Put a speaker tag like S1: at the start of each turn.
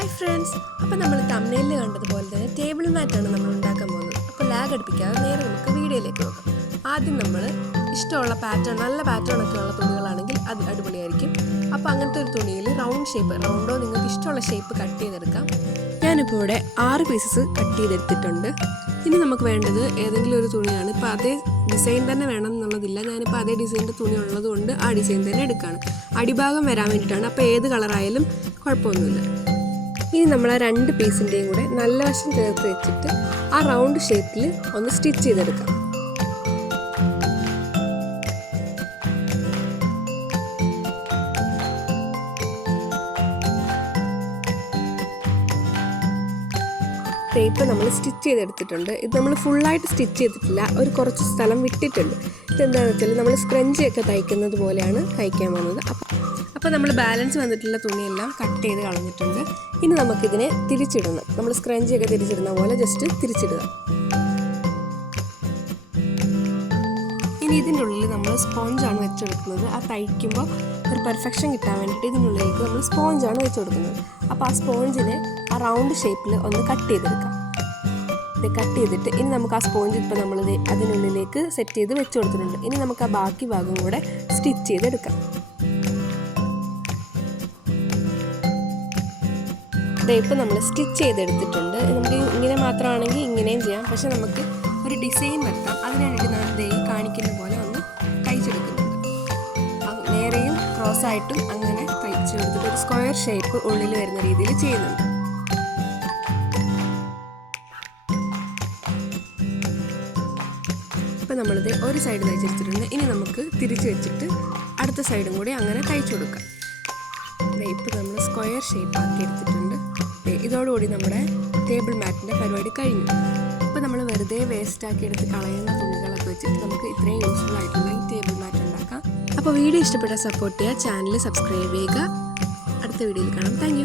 S1: Hi friends അപ്പോൾ നമ്മൾ തമിഴിൽ കണ്ടതുപോലെ തന്നെ ടേബിൾ മാറ്റാണ് നമ്മൾ ഉണ്ടാക്കാൻ പോകുന്നത്. അപ്പോൾ ലാഗ് അടുപ്പിക്കാതെ നേരെ നമുക്ക് വീഡിയോയിലേക്ക് നോക്കാം. ആദ്യം നമ്മൾ ഇഷ്ടമുള്ള പാറ്റേൺ നല്ല പാറ്റേൺ ഒക്കെ ഉള്ള തുണികളാണെങ്കിൽ അത് അടിപൊളിയായിരിക്കും. അപ്പോൾ അങ്ങനത്തെ ഒരു തുണിയിൽ റൗണ്ട് ഷേപ്പ് റൗണ്ടോ നിങ്ങൾക്ക് ഇഷ്ടമുള്ള ഷേപ്പ് കട്ട് ചെയ്തെടുക്കാം. ഞാനിപ്പോൾ ഇവിടെ ആറ് പീസസ് കട്ട് ചെയ്തെടുത്തിട്ടുണ്ട്. ഇനി നമുക്ക് വേണ്ടത് ഏതെങ്കിലും ഒരു തുണിയാണ്. ഇപ്പോൾ അതേ ഡിസൈൻ തന്നെ വേണം എന്നുള്ളതില്ല. ഞാനിപ്പോൾ അതേ ഡിസൈന്റെ തുണി ഉള്ളതുകൊണ്ട് ആ ഡിസൈൻ തന്നെ എടുക്കുകയാണ് അടിഭാഗം വരാൻ വേണ്ടിയിട്ടാണ്. അപ്പോൾ ഏത് കളറായാലും കുഴപ്പമൊന്നുമില്ല. ഇനി നമ്മൾ ആ രണ്ട് പീസിന്റെയും കൂടെ നല്ല വശം ചേർത്ത് വെച്ചിട്ട് ആ റൗണ്ട് ഷേപ്പിൽ ഒന്ന് സ്റ്റിച്ച് ചെയ്തെടുക്കാം. ടേപ്പ് നമ്മൾ സ്റ്റിച്ച് ചെയ്തെടുത്തിട്ടുണ്ട്. ഇത് നമ്മൾ ഫുള്ളായിട്ട് സ്റ്റിച്ച് ചെയ്തിട്ടില്ല. ഒരു കുറച്ച് സ്ഥലം വിട്ടിട്ടുണ്ട്. ഇതെന്താണെന്ന് വെച്ചാൽ നമ്മൾ സ്ക്രഞ്ചി തയ്ക്കുന്നത് പോലെയാണ് തയ്ക്കാൻ പോകുന്നത്. അപ്പോൾ നമ്മൾ ബാലൻസ് വന്നിട്ടുള്ള തുണിയെല്ലാം കട്ട് ചെയ്ത് കളഞ്ഞിട്ടുണ്ട്. ഇനി നമുക്കിതിനെ തിരിച്ചിടണം. നമ്മൾ സ്ക്രഞ്ച് ഒക്കെ തിരിച്ചിടുന്ന പോലെ ജസ്റ്റ് തിരിച്ചിടുക. ഇനി ഇതിന്റെ ഉള്ളിൽ നമ്മൾ സ്പോഞ്ചാണ് വെച്ചെടുക്കുന്നത്. ആ തയ്ക്കുമ്പോൾ ഒരു പെർഫെക്ഷൻ കിട്ടാൻ വേണ്ടിയിട്ട് ഇതിനുള്ളിലേക്ക് നമ്മൾ സ്പോഞ്ചാണ് വെച്ച് കൊടുക്കുന്നത് അപ്പോൾ ആ സ്പോഞ്ചിനെ ആ റൗണ്ട് ഷേപ്പിൽ ഒന്ന് കട്ട് ചെയ്തെടുക്കാം. ഇത് കട്ട് ചെയ്തിട്ട് ഇനി നമുക്ക് ആ സ്പോഞ്ച് ഇപ്പോൾ നമ്മൾ അതിനുള്ളിലേക്ക് സെറ്റ് ചെയ്ത് വെച്ച് കൊടുത്തിട്ടുണ്ട്. ഇനി നമുക്ക് ആ ബാക്കി ഭാഗം കൂടെ സ്റ്റിച്ച് ചെയ്തെടുക്കാം. ഇപ്പം നമ്മൾ സ്റ്റിച്ച് ചെയ്തെടുത്തിട്ടുണ്ട്. നമുക്ക് ഇങ്ങനെ മാത്രമാണെങ്കിൽ ഇങ്ങനെയും ചെയ്യാം. പക്ഷെ നമുക്ക് ഒരു ഡിസൈൻ വരുത്താം. അതിനായിട്ട് ഞാൻ ദേ കാണിക്കുന്ന പോലെ ഒന്ന് തയ്ച്ചെടുക്കുന്നുണ്ട്. നേരെയും ക്രോസ് ആയിട്ടും അങ്ങനെ തയ്ച്ചു കൊടുത്തിട്ട് ഒരു സ്ക്വയർ ഷേപ്പ് ഉള്ളിൽ വരുന്ന രീതിയിൽ ചെയ്യുന്നുണ്ട്. ഇപ്പം നമ്മളിത് ഒരു സൈഡ് തയ്ച്ചെടുത്തിട്ടുണ്ട്. ഇനി നമുക്ക് തിരിച്ചു വെച്ചിട്ട് അടുത്ത സൈഡും കൂടി അങ്ങനെ തയ്ച്ചു കൊടുക്കാം. ഇപ്പം നമ്മൾ സ്ക്വയർ ഷേപ്പ് ആക്കി എടുത്തിട്ടുണ്ട്. ഇതോടുകൂടി നമ്മുടെ ടേബിൾ മാറ്റിന്റെ പരിപാടി കഴിഞ്ഞു. ഇപ്പോൾ നമ്മൾ വെറുതെ വേസ്റ്റ് ആക്കി എടുത്ത് കളയുന്ന തുണികളൊക്കെ വെച്ചിട്ട് നമുക്ക് ഇത്രയും യൂസ്ഫുൾ ആയിട്ടുള്ള ഈ ടേബിൾ മാറ്റ് ഉണ്ടാക്കാം. അപ്പോൾ വീഡിയോ ഇഷ്ടപ്പെട്ടാൽ സപ്പോർട്ട് ചെയ്യുക ചാനൽ സബ്സ്ക്രൈബ് ചെയ്യുക. അടുത്ത വീഡിയോയിൽ കാണാം. താങ്ക്